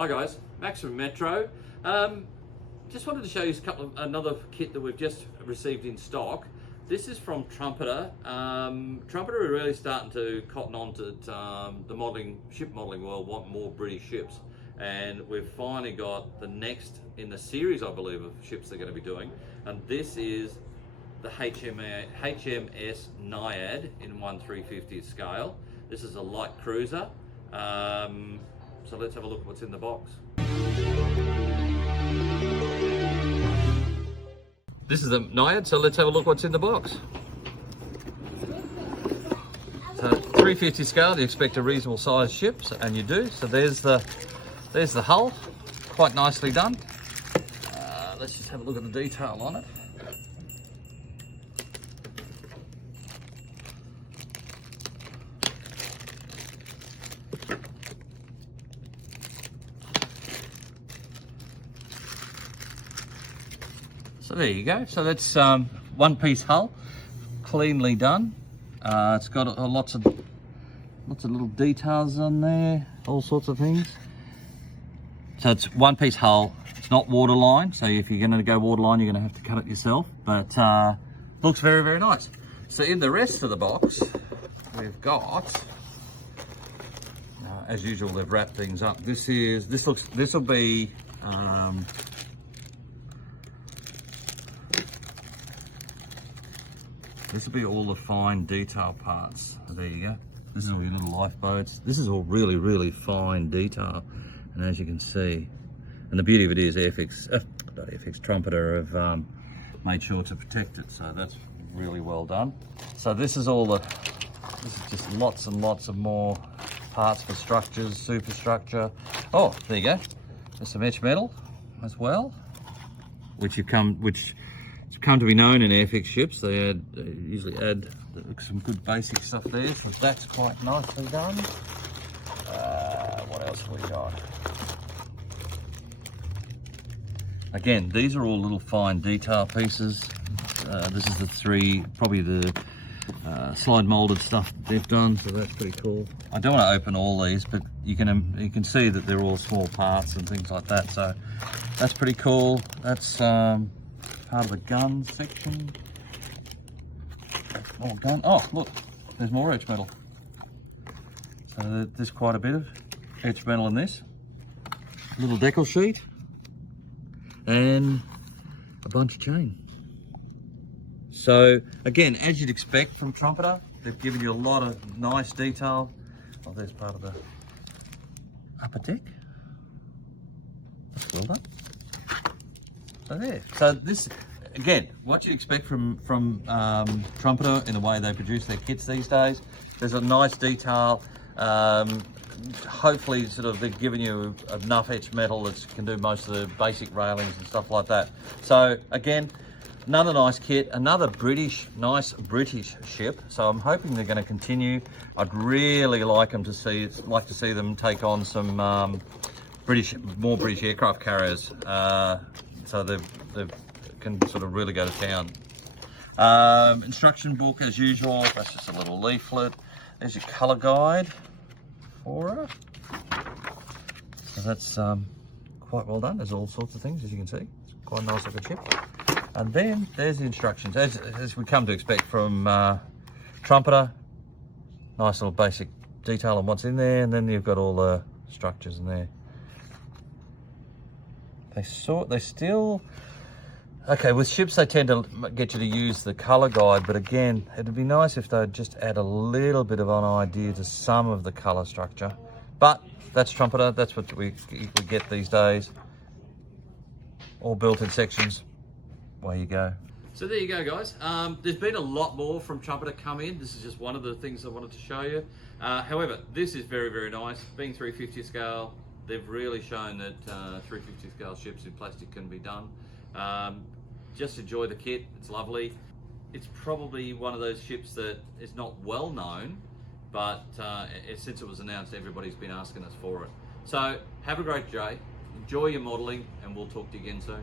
Hi guys, Max from Metro. Just wanted to show you another kit that we've just received in stock. This is from Trumpeter. Trumpeter are really starting to cotton on to the ship modelling world, want more British ships. And we've finally got the next in the series, I believe, of ships they're going to be doing. And this is the HMS Naiad in 1/350th scale. This is a light cruiser. So let's have a look at what's in the box. This is the Naiad, so let's have a look what's in the box. So 350 scale, you expect a reasonable sized ship, and you do. So there's the hull, quite nicely done. Let's just have a look at the detail on it. So there you go. So that's one piece hull, cleanly done. It's got lots of little details on there, all sorts of things. So it's one piece hull. It's not waterline. So if you're going to go waterline, you're going to have to cut it yourself. But looks very, very nice. So in the rest of the box, we've got, as usual, they've wrapped things up. This will be. This will be all the fine detail parts. There you go. This is all your little lifeboats. This is all really, really fine detail. And as you can see, and the beauty of it is Trumpeter have made sure to protect it. So that's really well done. So this is just lots and lots of more parts for structures, superstructure. Oh, there you go. There's some etch metal as well, which it's come to be known in airfix ships. They usually add some good basic stuff there, so that's quite nicely done. What else have we got? Again, these are all little fine detail pieces. This is probably the slide molded stuff that they've done, so that's pretty cool. I don't want to open all these, but you can see that they're all small parts and things like that, so that's pretty cool. That's part of the gun section. More gun. Oh, look, there's more etch metal. So there's quite a bit of etch metal in this. A little decal sheet and a bunch of chain. So again, as you'd expect from Trumpeter, they've given you a lot of nice detail. Oh, there's part of the upper deck. That's well done. So there. So this, again, what you expect from Trumpeter in the way they produce their kits these days. There's a nice detail. Hopefully, they've given you enough etch metal that can do most of the basic railings and stuff like that. So again, another nice kit, another nice British ship. So I'm hoping they're going to continue. I'd really like to see them take on some more British aircraft carriers. So they can really go to town. Instruction book as usual. That's just a little leaflet. There's your colour guide for it. So that's quite well done. There's all sorts of things, as you can see. It's quite a nice looking ship. And then there's the instructions, as we come to expect from Trumpeter. Nice little basic detail on what's in there, and then you've got all the structures in there. They still, okay, with ships they tend to get you to use the colour guide, but again, it'd be nice if they'd just add a little bit of an idea to some of the colour structure. But that's Trumpeter, that's what we get these days. All built in sections, away you go. So there you go, guys. There's been a lot more from Trumpeter come in. This is just one of the things I wanted to show you. However, this is very, very nice. Being 350 scale, they've really shown that 350 scale ships in plastic can be done. Just enjoy the kit, it's lovely. It's probably one of those ships that is not well known, but since it was announced, everybody's been asking us for it. So have a great day, enjoy your modelling, and we'll talk to you again soon.